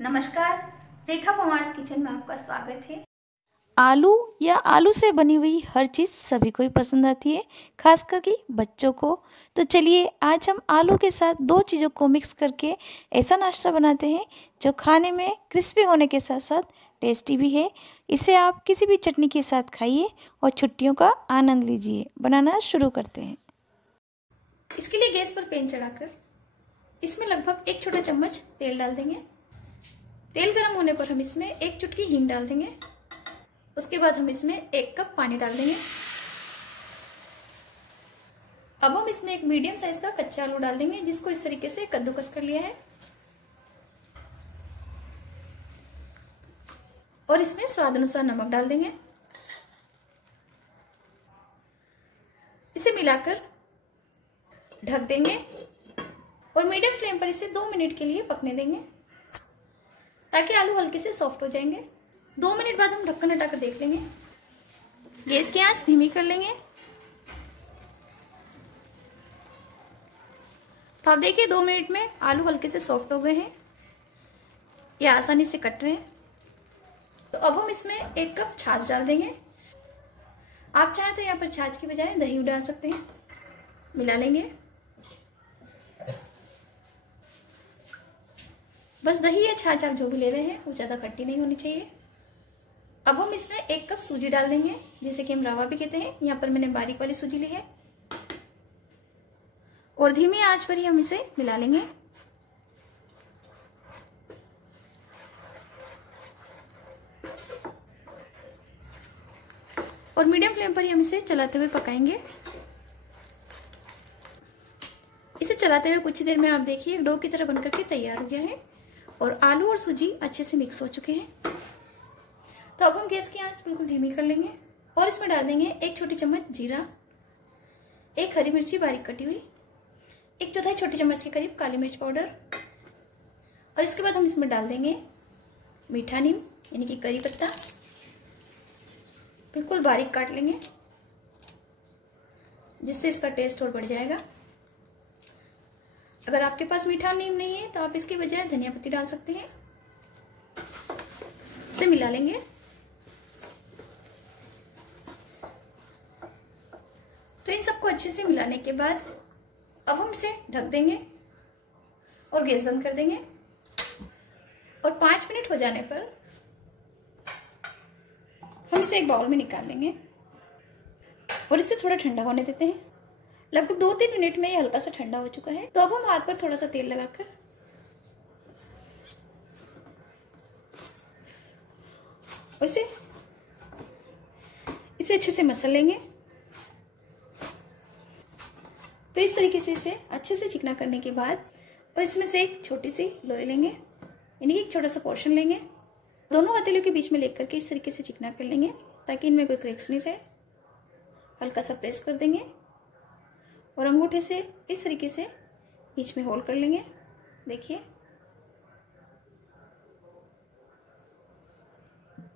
नमस्कार, रेखा पवार्स किचन में आपका स्वागत है। आलू या आलू से बनी हुई हर चीज़ सभी को ही पसंद आती है, खास करके बच्चों को। तो चलिए आज हम आलू के साथ दो चीज़ों को मिक्स करके ऐसा नाश्ता बनाते हैं जो खाने में क्रिस्पी होने के साथ साथ टेस्टी भी है। इसे आप किसी भी चटनी के साथ खाइए और छुट्टियों का आनंद लीजिए। बनाना शुरू करते हैं। इसके लिए गैस पर पैन चढ़ाकर इसमें लगभग 1 छोटा चम्मच तेल डाल देंगे। तेल गर्म होने पर हम इसमें 1 चुटकी हींग डाल देंगे। उसके बाद हम इसमें 1 कप पानी डाल देंगे। अब हम इसमें एक मीडियम साइज का कच्चा आलू डाल देंगे, जिसको इस तरीके से कद्दूकस कर लिया है। और इसमें स्वाद अनुसार नमक डाल देंगे। इसे मिलाकर ढक देंगे और मीडियम फ्लेम पर इसे 2 मिनट के लिए पकने देंगे, ताकि आलू हल्के से सॉफ्ट हो जाएंगे। 2 मिनट बाद हम ढक्कन हटाकर देख लेंगे। गैस की आंच धीमी कर लेंगे। तो आप देखिए 2 मिनट में आलू हल्के से सॉफ्ट हो गए हैं, ये आसानी से कट रहे हैं। तो अब हम इसमें 1 कप छाछ डाल देंगे। आप चाहें तो यहाँ पर छाछ की बजाय दही डाल सकते हैं। मिला लेंगे। बस दही या छाछ आप जो भी ले रहे हैं वो ज़्यादा खट्टी नहीं होनी चाहिए। अब हम इसमें 1 कप सूजी डाल देंगे, जिसे कि हम रवा भी कहते हैं। यहाँ पर मैंने बारीक वाली सूजी ली है और धीमी आंच पर ही हम इसे मिला लेंगे। और मीडियम फ्लेम पर ही हम इसे चलाते हुए पकाएंगे। इसे चलाते हुए कुछ देर में आप देखिए डो की तरह बनकर के तैयार हो गया है और आलू और सूजी अच्छे से मिक्स हो चुके हैं। तो अब हम गैस की आंच बिल्कुल धीमी कर लेंगे और इसमें डाल देंगे 1 छोटी चम्मच जीरा, 1 हरी मिर्ची बारीक कटी हुई, 1/4 छोटी चम्मच के करीब काली मिर्च पाउडर। और इसके बाद हम इसमें डाल देंगे मीठा नीम यानी कि करी पत्ता, बिल्कुल बारीक काट लेंगे, जिससे इसका टेस्ट और बढ़ जाएगा। अगर आपके पास मीठा नीम नहीं है तो आप इसकी बजाय धनिया पत्ती डाल सकते हैं। इसे मिला लेंगे। तो इन सबको अच्छे से मिलाने के बाद अब हम इसे ढक देंगे और गैस बंद कर देंगे। और 5 मिनट हो जाने पर हम इसे एक बाउल में निकाल लेंगे और इसे थोड़ा ठंडा होने देते हैं। लगभग 2-3 मिनट में ये हल्का सा ठंडा हो चुका है। तो अब हम हाथ पर थोड़ा सा तेल लगाकर और इसे अच्छे से मसल लेंगे। तो इस तरीके से इसे अच्छे से चिकना करने के बाद और इसमें से एक छोटी सी लोई लेंगे, यानी कि एक छोटा सा पोर्शन लेंगे। दोनों हथेलियों के बीच में लेकर के इस तरीके से चिकना कर लेंगे, ताकि इनमें कोई क्रैक्स नहीं रहे। हल्का सा प्रेस कर देंगे और अंगूठे से इस तरीके से बीच में होल कर लेंगे। देखिए,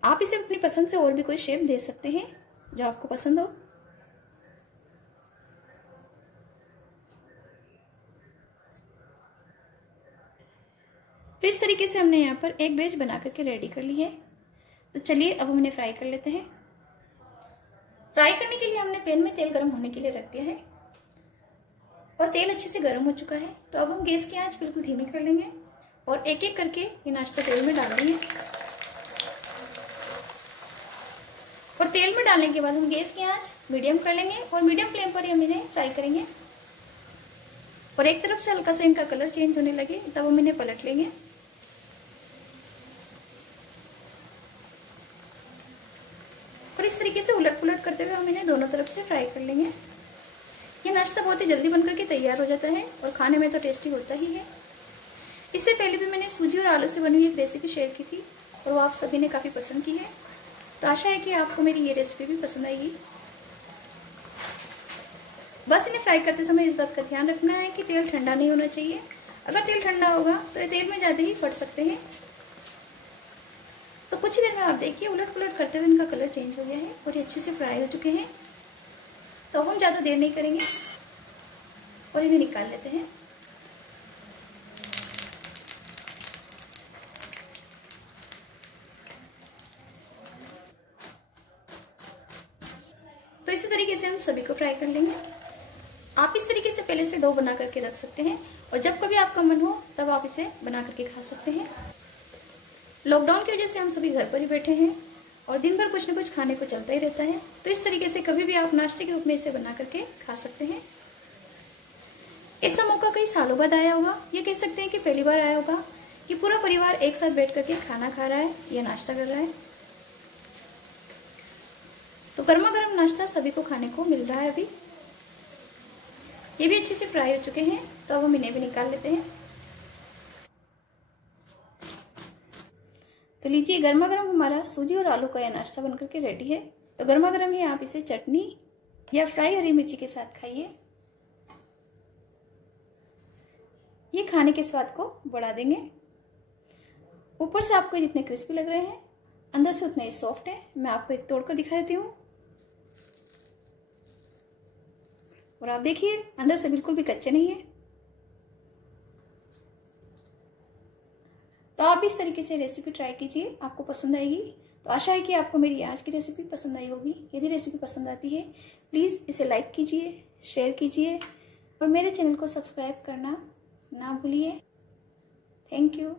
आप इसे अपनी पसंद से और भी कोई शेप दे सकते हैं जो आपको पसंद हो। तो इस तरीके से हमने यहाँ पर एक बैच बना करके रेडी कर ली है। तो चलिए अब हम इन्हें फ्राई कर लेते हैं। फ्राई करने के लिए हमने पैन में तेल गर्म होने के लिए रख दिया है और तेल अच्छे से गर्म हो चुका है। तो अब हम गैस की आंच बिल्कुल धीमी कर लेंगे और एक एक करके ये नाश्ता तेल में डाल देंगे। और तेल में डालने के बाद हम गैस की आंच मीडियम कर लेंगे और मीडियम फ्लेम पर ही हम इन्हें फ्राई करेंगे। और एक तरफ से हल्का सा इनका कलर चेंज होने लगे तब हम इन्हें पलट लेंगे। और इस तरीके से उलट पुलट करते हुए हम इन्हें दोनों तरफ से फ्राई कर लेंगे। ये नाश्ता बहुत ही जल्दी बनकर के तैयार हो जाता है और खाने में तो टेस्टी होता ही है। इससे पहले भी मैंने सूजी और आलू से बनी हुई एक रेसिपी शेयर की थी और वो आप सभी ने काफ़ी पसंद की है। तो आशा है कि आपको मेरी ये रेसिपी भी पसंद आएगी। बस इन्हें फ्राई करते समय इस बात का ध्यान रखना है कि तेल ठंडा नहीं होना चाहिए। अगर तेल ठंडा होगा तो ये तेल में ज़्यादा ही फट सकते हैं। तो कुछ ही देर में आप देखिए उलट पुलट करते हुए इनका कलर चेंज हो गया है और ये अच्छे से फ्राई हो चुके हैं। तो हम ज़्यादा देर नहीं करेंगे और इन्हें निकाल लेते हैं। तो इसी तरीके से हम सभी को फ्राई कर लेंगे। आप इस तरीके से पहले से डो बना करके रख सकते हैं और जब कभी आपका मन हो तब आप इसे बना करके खा सकते हैं। लॉकडाउन की वजह से हम सभी घर पर ही बैठे हैं और दिन भर कुछ न कुछ खाने को चलता ही रहता है, तो इस तरीके से कभी भी आप नाश्ते के रूप में इसे बना करके खा सकते हैं। ऐसा मौका कई सालों बाद आया होगा, ये कह सकते हैं कि पहली बार आया होगा कि पूरा परिवार एक साथ बैठ करके खाना खा रहा है या नाश्ता कर रहा है। तो गर्मा गर्म नाश्ता सभी को खाने को मिल रहा है। अभी ये भी अच्छे से फ्राई हो चुके हैं, तो अब हम इन्हें भी निकाल लेते हैं। तो लीजिए, गर्मा गर्म हमारा सूजी और आलू का यह नाश्ता बनकर के रेडी है। तो गर्मा गर्म ही आप इसे चटनी या फ्राई हरी मिर्ची के साथ खाइए, ये खाने के स्वाद को बढ़ा देंगे। ऊपर से आपको जितने क्रिस्पी लग रहे हैं, अंदर से उतने ही सॉफ्ट है। मैं आपको एक तोड़कर दिखा देती हूँ और आप देखिए अंदर से बिल्कुल भी कच्चे नहीं है। तो आप इस तरीके से रेसिपी ट्राई कीजिए, आपको पसंद आएगी। तो आशा है कि आपको मेरी आज की रेसिपी पसंद आई होगी। यदि रेसिपी पसंद आती है प्लीज़ इसे लाइक कीजिए, शेयर कीजिए और मेरे चैनल को सब्सक्राइब करना ना भूलिए। Thank you.